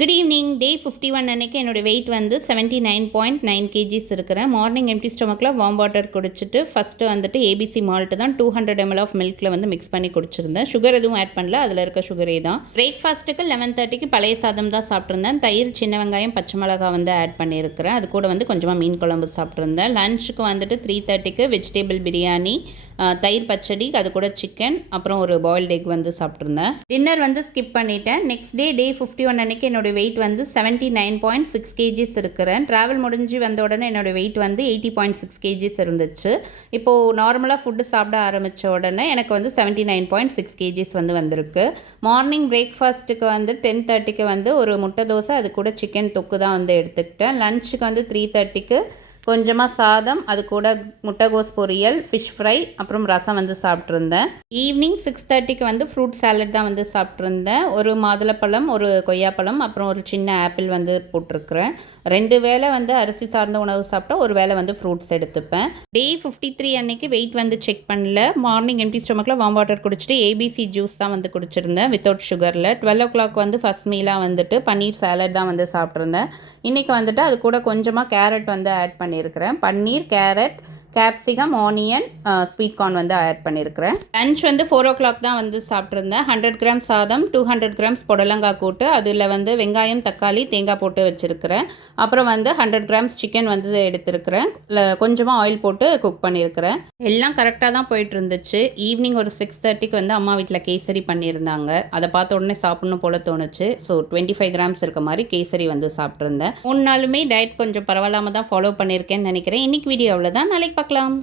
Good evening. டே 51 அன்றைக்கி என்னோடய wait வந்து 79.9 கேஜிஸ் இருக்கிறேன். மார்னிங் எம்டி ஸ்டொமக்கில் வார்ம் வாட்டர் குடிச்சிட்டு ஃபஸ்ட்டு வந்துட்டு ஏபிசி மால்ட்டு தான் 200 ml ஆஃப் மில்கில் வந்து மிக்ஸ் பண்ணி குடிச்சிருந்தேன். சுகர் எதுவும் ஆட் பண்ணல, அதில் இருக்க சுகரே தான். பிரேக்ஃபாஸ்ட்டுக்கு 11:30க்கு பழைய சாதம் தான் சாப்பிட்ருந்தேன். தயிர், சின்ன வெங்காயம், பச்சை மிளகாய் வந்து ஆட் பண்ணியிருக்கிறேன். அது கூட வந்து கொஞ்சமாக மீன் குழம்பு சாப்பிட்ருந்தேன். லஞ்சுக்கு வந்துட்டு 3:30க்கு வெஜிடேபிள் பிரியாணி, தயிர் பச்சடி, அது கூட சிக்கன், அப்புறம் ஒரு பாயில்டு எக் வந்து சாப்பிட்ருந்தேன். டின்னர் வந்து ஸ்கிப் பண்ணிட்டேன். நெக்ஸ்ட் டே 51 அன்றைக்கி என்னோடய வெயிட் வந்து 79.6 கேஜிஸ் இருக்கிறேன். ட்ராவல் முடிஞ்சு வந்த உடனே என்னோடய வெயிட் வந்து 80.6 கேஜிஸ் இருந்துச்சு. இப்போது நார்மலாக ஃபுட்டு சாப்பிட ஆரம்பித்த உடனே எனக்கு வந்து 79.6 கேஜிஸ் வந்து வந்திருக்கு. மார்னிங் பிரேக்ஃபாஸ்ட்டுக்கு வந்து 10:30க்கு வந்து ஒரு முட்டை தோசை, அது கூட சிக்கன் தொக்கு தான் வந்து எடுத்துக்கிட்டேன். லஞ்சுக்கு வந்து 3:30க்கு கொஞ்சமாக சாதம், அது கூட முட்டைகோஸ் பொரியல், ஃபிஷ் ஃப்ரை, அப்புறம் ரசம் வந்து சாப்பிட்ருந்தேன். ஈவினிங் 6:30க்கு வந்து ஃப்ரூட் சாலட் தான் வந்து சாப்பிட்ருந்தேன். ஒரு மாதுளப்பழம், ஒரு கொய்யாப்பழம், அப்புறம் ஒரு சின்ன ஆப்பிள் வந்து போட்டிருக்கிறேன். 2 வேளை வந்து அரிசி சார்ந்த உணவு சாப்பிட்டா, ஒரு வேளை வந்து ஃப்ரூட்ஸ் எடுத்துப்பேன். டே 53 அன்னைக்கு வெயிட் வந்து செக் பண்ணல. மார்னிங் எம்டி ஸ்டொமக்கில் வார்ம் வாட்டர் குடிச்சிட்டு ஏபிசி ஜூஸ் தான் வந்து குடிச்சிருந்தேன் வித்தவுட் சுகரில். 12 o'clock வந்து ஃபஸ்ட் மீலாக வந்துட்டு பன்னீர் சாலட் தான் வந்து சாப்பிட்ருந்தேன். இன்றைக்கி வந்துட்டு அது கூட கொஞ்சமாக கேரட் வந்து ஆட் பண்ணியிருக்கிறேன். Paneer, carrot, capsicum, onion, sweet corn வந்து ஆட் பண்ணியிருக்கிறேன். லஞ்ச் வந்து 4 o'clock தான் வந்து சாப்பிட்ருந்தேன். 100 grams சாதம், 200 grams புடலங்காய் கூட்டு, அதில் வந்து வெங்காயம், தக்காளி, தேங்காய் போட்டு வச்சுருக்கிறேன். அப்புறம் வந்து 100 grams சிக்கன் வந்து எடுத்துருக்கிறேன். கொஞ்சமாக ஆயில் போட்டு குக் பண்ணியிருக்கிறேன். எல்லாம் கரெக்டாக தான் போயிட்டு இருந்துச்சு. ஈவினிங் ஒரு 6:30க்கு வந்து அம்மா வீட்டில் கேசரி பண்ணியிருந்தாங்க. அதை பார்த்த உடனே சாப்பிட்ணும் போல தோணுச்சு. ஸோ 25 grams இருக்க மாதிரி கேசரி வந்து சாப்பிட்ருந்தேன். 3 நாளுமே டயட் கொஞ்சம் பரவாயில்லாமல் தான் ஃபாலோ பண்ணியிருக்கேன்னு நினைக்கிறேன். இன்றைக்கி வீடியோ அவ்வளோதான். நாளைக்கு பார்க்கலாம்.